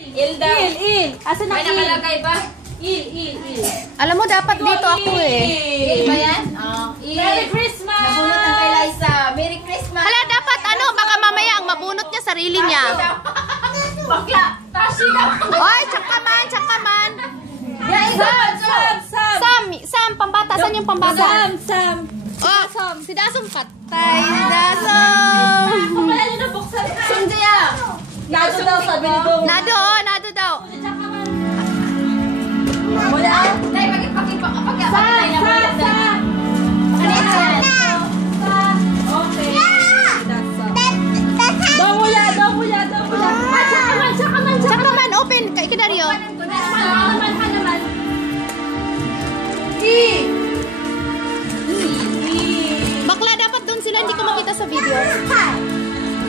Il daw. Il. Asa na may nakalagay ba? Il. Alam mo, dapat dito ako eh. Il ba yan? Il. Merry Christmas! Nabunot ng kay Liza. Merry Christmas! Hala, dapat ano, baka mamaya ang mabunot niya sarili niya. Bakla! Tashi daw! Oy, tsaka man. Sam, pambata. Saan yung pambata? Sam. Oh, si Dasom patay. Si Dasom. Pamala nyo na buksan ka. Sundiya! Nado daw, sabi ni Dong. Nado daw. Wala! Nay, pag-ipakipag tayo na wala. Kanina yan. Okay. Daw muya. Tsaka man, open. Ikidaryo. Hanaman. Bakla, dapat doon sila. Hindi ko makita sa video.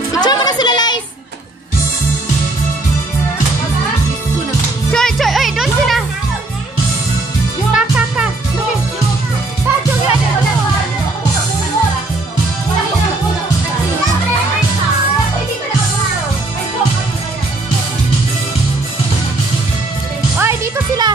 Picture mo na sila, Liz. Choy. Oy, doon sila. Ka. Oy, dito sila.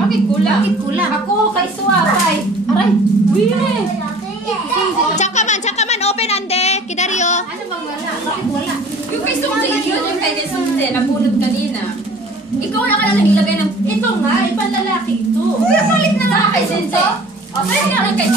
Bakit kulang? Ako kay Suwapay. Aray. Wili. Tsaka man, open ande. Kidaryo. Ano bang wala? Bakit wala? Yung kay Sumse, yun yung kay Sumse, nabunot kanina. Ikaw na ka lang ilagay ng... Ito nga, ipanlalaki ito. Palit na lang kay Sumse. O, palit na lang kay